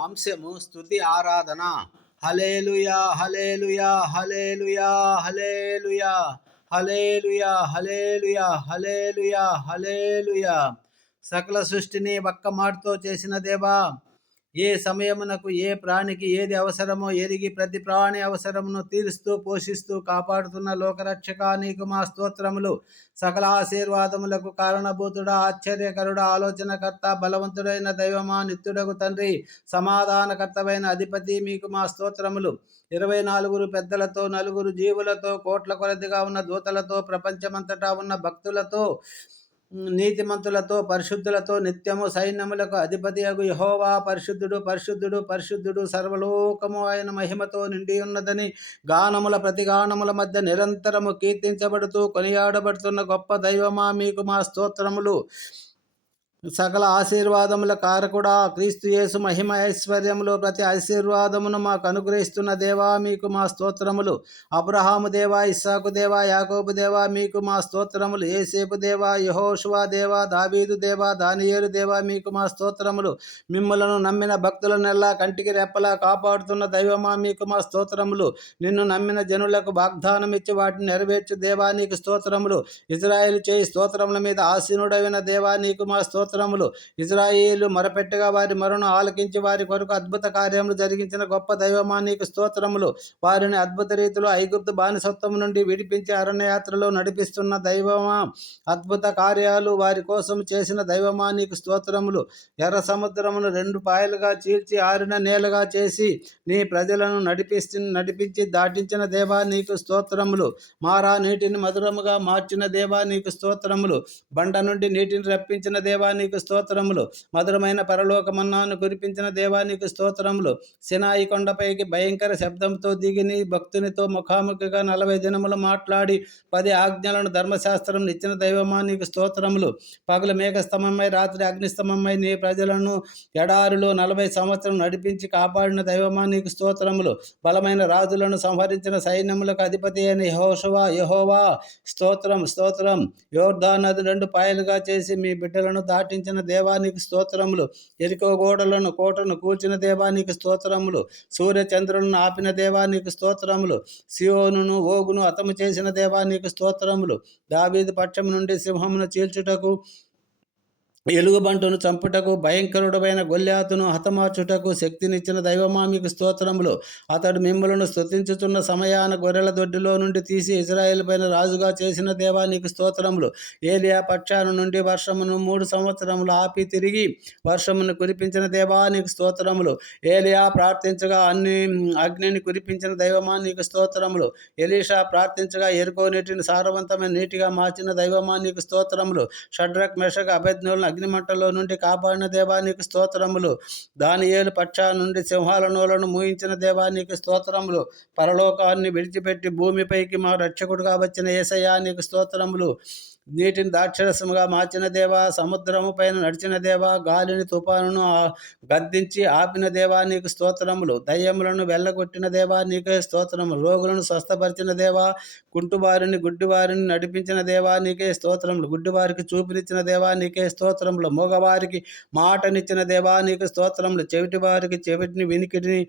అంశము స్తుతి ఆరాధన. హల్లెలూయా హల్లెలూయా హల్లెలూయా హల్లెలూయా హల్లెలూయా హల్లెలూయా హల్లెలూయా హల్లెలూయా. సకల సృష్టిని ఒక్క మాటతో చేసిన దేవా, ఏ సమయమునకు ఏ ప్రాణికి ఏది అవసరమో ఎరిగి ప్రతి ప్రాణి అవసరమును తీరుస్తూ పోషిస్తూ కాపాడుతున్న లోకరక్షక నీకు మా స్తోత్రములు. సకల ఆశీర్వాదములకు కారణభూతుడా, ఆశ్చర్యకరుడా, ఆలోచనకర్త, బలవంతుడైన దైవమా, నిత్యుడగు తండ్రి, సమాధానకర్తమైన అధిపతి, మీకు మా స్తోత్రములు. 24 పెద్దలతో, 4 జీవులతో, కోట్ల కొలదిగా ఉన్న దూతలతో, ప్రపంచమంతటా ఉన్న భక్తులతో, నీతిమంతులతో, పరిశుద్ధులతో, నిత్యము సైన్యములకు అధిపతియగు యెహోవా పరిశుద్ధుడు పరిశుద్ధుడు పరిశుద్ధుడు, సర్వలోకము ఆయన మహిమతో నిండి ఉన్నదని గానముల ప్రతిగానముల మధ్య నిరంతరము కీర్తించబడుతూ కొనియాడబడుతున్న గొప్ప దైవమా, మీకు మా స్తోత్రములు. సకల ఆశీర్వాదముల కారకుడా, క్రీస్తు యేసు మహిమ ఐశ్వర్యములో ప్రతి ఆశీర్వాదమును మాకు అనుగ్రహిస్తున్న దేవా, మీకు మా స్తోత్రములు. అబ్రహాము దేవా, ఇస్సాకు దేవా, యాకోబు దేవా, మీకు మా స్తోత్రములు. యోసేపు దేవా, యెహోషువ దేవా, దావీదు దేవా, దానియేలు దేవా, మీకు మా స్తోత్రములు. మిమ్ములను నమ్మిన భక్తులనెల్లా కంటికి రెప్పలా కాపాడుతున్న దైవమా, మీకు మా స్తోత్రములు. నిన్ను నమ్మిన జనులకు వాగ్దానం ఇచ్చి వాటిని నెరవేర్చు దేవా, నీకు స్తోత్రములు. ఇజ్రాయేలు చేయి స్తోత్రముల మీద ఆసీనుడైన దేవా, నీకు మా స్తోత్రములు. ఇజ్రాయేలు మొరపెట్టగా వారి మొరను ఆలకించి వారి కొరకు అద్భుత కార్యములు జరిగించిన గొప్ప దైవమా, నీకు స్తోత్రములు. వారిని అద్భుత రీతిలో ఐగుప్తు బానిసత్వం నుండి విడిపించి అరణ్యయాత్రలో నడిపిస్తున్న దైవమా, అద్భుత కార్యాలు వారి కోసం చేసిన దైవమా, నీకు స్తోత్రములు. ఎర్ర సముద్రమును 2 పాయలుగా చీల్చి ఆరిన నేలగా చేసి నీ ప్రజలను నడిపించి దాటించిన దేవా, నీకు స్తోత్రములు. మారా నీటిని మధురముగా మార్చిన దేవా, నీకు స్తోత్రములు. బండ నుండి నీటిని రప్పించిన దేవా, నీకు స్తోత్రములు. మధురమైన పరలోక మన్నాను కురిపించిన దేవా, నీకు స్తోత్రములు. సినాయి కొండపైకి భయంకర శబ్దంతో దిగి నీ భక్తునితో ముఖాముఖిగా 40 దినములు మాట్లాడి 10 ఆజ్ఞలను ధర్మశాస్త్రం ఇచ్చిన దైవమా, నీకు స్తోత్రములు. పగలు మేఘస్తంభమై రాత్రి అగ్నిస్తంభమై నీ ప్రజలను ఎడారిలో 40 సంవత్సరం నడిపించి కాపాడిన దైవమా, నీకు స్తోత్రములు. బలమైన రాజులను సంహరించిన సైన్యములకు అధిపతి అయిన యెహోవా స్తోత్రం స్తోత్రం. యోర్దాను నది 2 పాయలుగా చేసి మీ బిడ్డలను దాటించిన దేవా, నీకు స్తోత్రములు. ఎరికో కోటను కూల్చిన దేవా, నీకు స్తోత్రములు. సూర్య చంద్రులను ఆపిన దేవా, నీకు స్తోత్రములు. సియోనును ఓగును హతము చేసిన దేవా, నీకు స్తోత్రములు. దావీదు పక్షం నుండి సింహమును చీల్చుటకు, ఎలుగుబంటును చంపుటకు, భయంకరుడమైన గొల్యాతును హతమార్చుటకు శక్తినిచ్చిన దైవమా, మీకు స్తోత్రములు. అతడు మిమ్ములను స్తుతించుచున్న సమయాన గొర్రెల దొడ్డిలో నుండి తీసి ఇజ్రాయేలు పైన రాజుగా చేసిన దేవా, నీకు స్తోత్రములు. ఏలియా పక్షాన నుండి వర్షమును 3 సంవత్సరములు ఆపి తిరిగి వర్షమును కురిపించిన దేవా, నీకు స్తోత్రములు. ఏలియా ప్రార్థించగా అగ్నిని కురిపించిన దైవమా, నీకు స్తోత్రములు. ఎలీషా ప్రార్థించగా ఎరుకో నీటిని సారవంతమైన నీటిగా మార్చిన దైవమా, నీకు స్తోత్రములు. షడ్రక్ మెషక్ అబేద్నెగోలను అగ్నిమంటలో నుండి కాపాడిన దేవా, నీకు స్తోత్రములు. దానియేలు పక్షా నుండి సింహాల నోలను మూయించిన దేవా, నీకు స్తోత్రములు. పరలోకాన్ని విడిచిపెట్టి భూమిపైకి మా రక్షకుడుగా వచ్చిన యేసయ్యా, నీకు స్తోత్రములు. నీటిని ద్రాక్షరసముగా మార్చిన దేవా, సముద్రము పైన నడిచిన దేవా, గాలిని తుఫానును గద్దించి ఆపిన దేవా, నీకు స్తోత్రములు. దయ్యములను వెళ్ళగొట్టిన దేవా, నీకే స్తోత్రములు. రోగులను స్వస్థపరిచిన దేవా, కుంటువారిని గుడ్డివారిని నడిపించిన దేవా, నీకే స్తోత్రములు. గుడ్డివారికి చూపునిచ్చిన దేవా, నీకే స్తోత్రములు. మగవారికి మాటనిచ్చిన దేవా, నీకు స్తోత్రములు. చెవిటి వారికి చెవిటిని వినికిడిని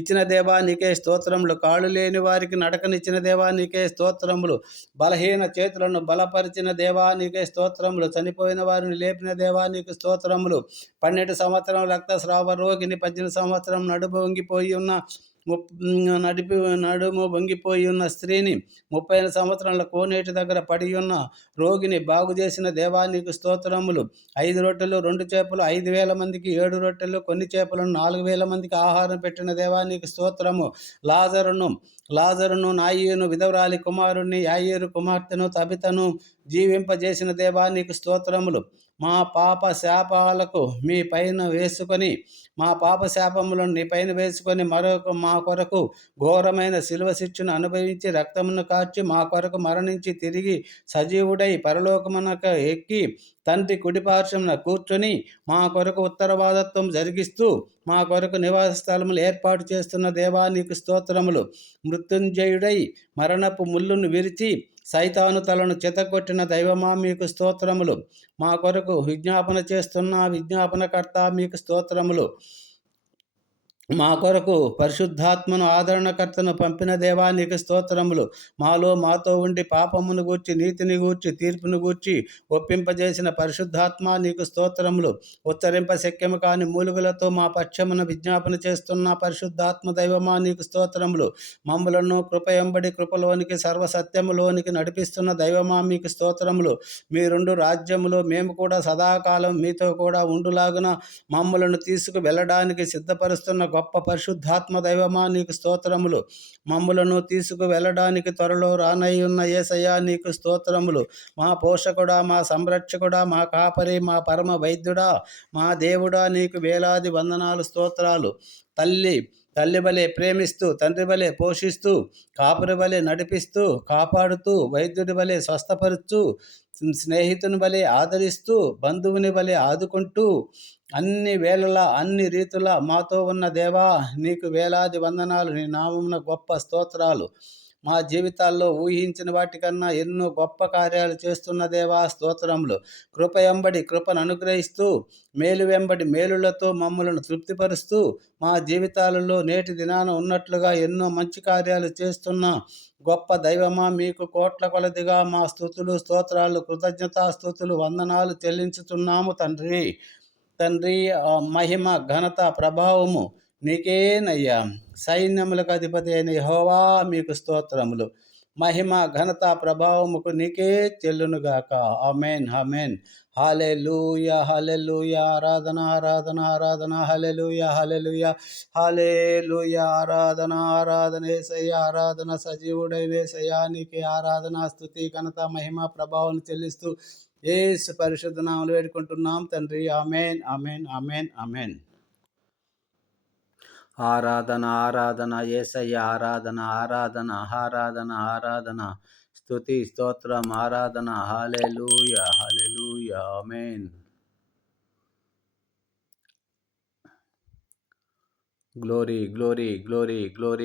ఇచ్చిన దేవా, నీకే స్తోత్రములు. కాళ్ళు లేని వారికి నడకనిచ్చిన దేవా, నీకే స్తోత్రములు. బలహీన చేతులను బలపరిచిన దేవా, నీకే స్తోత్రములు. చనిపోయిన వారిని లేపిన దేవా, నీకు స్తోత్రములు. 12 సంవత్సరం రక్తస్రావ రోగిని, 18 సంవత్సరం నడుము వంగిపోయి ఉన్న స్త్రీని, 30 సంవత్సరాల కోనేటి దగ్గర పడి ఉన్న రోగిని బాగు చేసిన దేవా, నీకు స్తోత్రములు. 5 రొట్టెలు 2 చేపలు 5,000 మందికి, 7 రొట్టెలు కొన్ని చేపలను 4,000 మందికి ఆహారం పెట్టిన దేవా, నీకు స్తోత్రము. లాజరును నాయీను విధవరాలి కుమారుణ్ణి, యాయేరు కుమార్తెను తబితను జీవింపజేసిన దేవా, నీకు స్తోత్రములు. మా పాప శాపములను నీ పైన వేసుకొని మా కొరకు ఘోరమైన శిలువ శిక్షను అనుభవించి రక్తమును కార్చి మా కొరకు మరణించి తిరిగి సజీవుడై పరలోకమునకు ఎక్కి తండ్రి కుడిపార్శ్వమున కూర్చొని మా కొరకు ఉత్తరవాదత్వం జరిగిస్తూ మా కొరకు నివాస స్థలములు ఏర్పాటు చేస్తున్న దేవా, నీకు స్తోత్రములు. మృత్యుంజయుడై మరణపు ముళ్ళును విరిచి సైతాను తలను చితగొట్టిన దైవమా, మీకు స్తోత్రములు. మా కొరకు విజ్ఞాపన చేస్తున్న విజ్ఞాపనకర్త, మీకు స్తోత్రములు. మా కొరకు పరిశుద్ధాత్మను ఆదరణకర్తను పంపిన దేవా నీకు స్తోత్రములు. మాతో ఉండి పాపమును గూర్చి, నీతిని గూర్చి, తీర్పును గూర్చి ఒప్పింపజేసిన పరిశుద్ధాత్మ నీకు స్తోత్రములు. ఉత్తరింప శక్యము కాని మూలుగులతో మా పక్షమున విజ్ఞాపన చేస్తున్న పరిశుద్ధాత్మ దైవమా నీకు స్తోత్రములు. మమ్ములను కృపయంబడి కృపలోనికి సర్వసత్యములోనికి నడిపిస్తున్న దైవమా మీకు స్తోత్రములు. మీ రెండు రాజ్యములో మేము కూడా సదాకాలం మీతో కూడా ఉండులాగున మమ్ములను తీసుకు వెళ్ళడానికి సిద్ధపరుస్తున్న గొప్ప పరిశుద్ధాత్మ దైవమా నీకు స్తోత్రములు. మమ్ములను తీసుకు వెళ్ళడానికి త్వరలో రానయ్యున్న యేసయ్యా నీకు స్తోత్రములు. మా పోషకుడా, మా సంరక్షకుడా, మా కాపరి, మా పరమ వైద్యుడా, మా దేవుడా నీకు వేలాది వందనాలు, స్తోత్రాలు. తల్లి వలె ప్రేమిస్తూ, తండ్రి వలె పోషిస్తూ, కాపురి వలె నడిపిస్తూ, కాపాడుతూ, వైద్యుడి వలె స్వస్థపరుస్తూ, స్నేహితుని వలె ఆదరిస్తూ, బంధువుని వలె ఆదుకుంటూ, అన్ని వేళలా అన్ని రీతులా మాతో ఉన్న దేవా నీకు వేలాది వందనాలు. నీ నామమున గొప్ప స్తోత్రాలు. మా జీవితాల్లో ఊహించిన వాటికన్నా ఎన్నో గొప్ప కార్యాలు చేస్తున్న దేవా స్తోత్రములు. కృప వెంబడి కృపను అనుగ్రహిస్తూ, మేలు వెంబడి మేలులతో మమ్మలను తృప్తిపరుస్తూ, మా జీవితాలలో నేటి దినాన ఉన్నట్లుగా ఎన్నో మంచి కార్యాలు చేస్తున్న గొప్ప దైవమా మీకు కోట్ల కొలదిగా మా స్తుతులు, స్తోత్రాలు, కృతజ్ఞతాస్తుతులు, వందనాలు చెల్లించుతున్నాము తండ్రి. మహిమ, ఘనత, ప్రభావము నీకేనయ్యా. సైన్యములకు అధిపతి అయిన యెహోవా మీకు స్తోత్రములు. మహిమ, ఘనత, ప్రభావముకు నీకే చెల్లునుగాక. ఆమేన్, ఆమేన్. హల్లెలూయా, హల్లెలూయా. ఆరాధన, ఆరాధన, ఆరాధన. హల్లెలూయా, హల్లెలూయా, హల్లెలూయా. ఆరాధన, ఆరాధన యేసయ్యా, ఆరాధన. సజీవుడైన యేసయ్యా నీకే ఆరాధన, స్తుతి, ఘనత, మహిమ, ప్రభావం చెల్లిస్తూ యేసు పరిశుద్ధ నామములో వేడుకుంటున్నాం తండ్రి. ఆమేన్, ఆమేన్, ఆమేన్, ఆమేన్. ఆరాధన, ఆరాధన యేసయ్య, ఆరాధన, ఆరాధన, ఆరాధన, ఆరాధన, స్తుతి, స్తోత్రం, ఆరాధన. హల్లెలూయా, హల్లెలూయా. ఆమేన్. Glory, glory, glory, glory.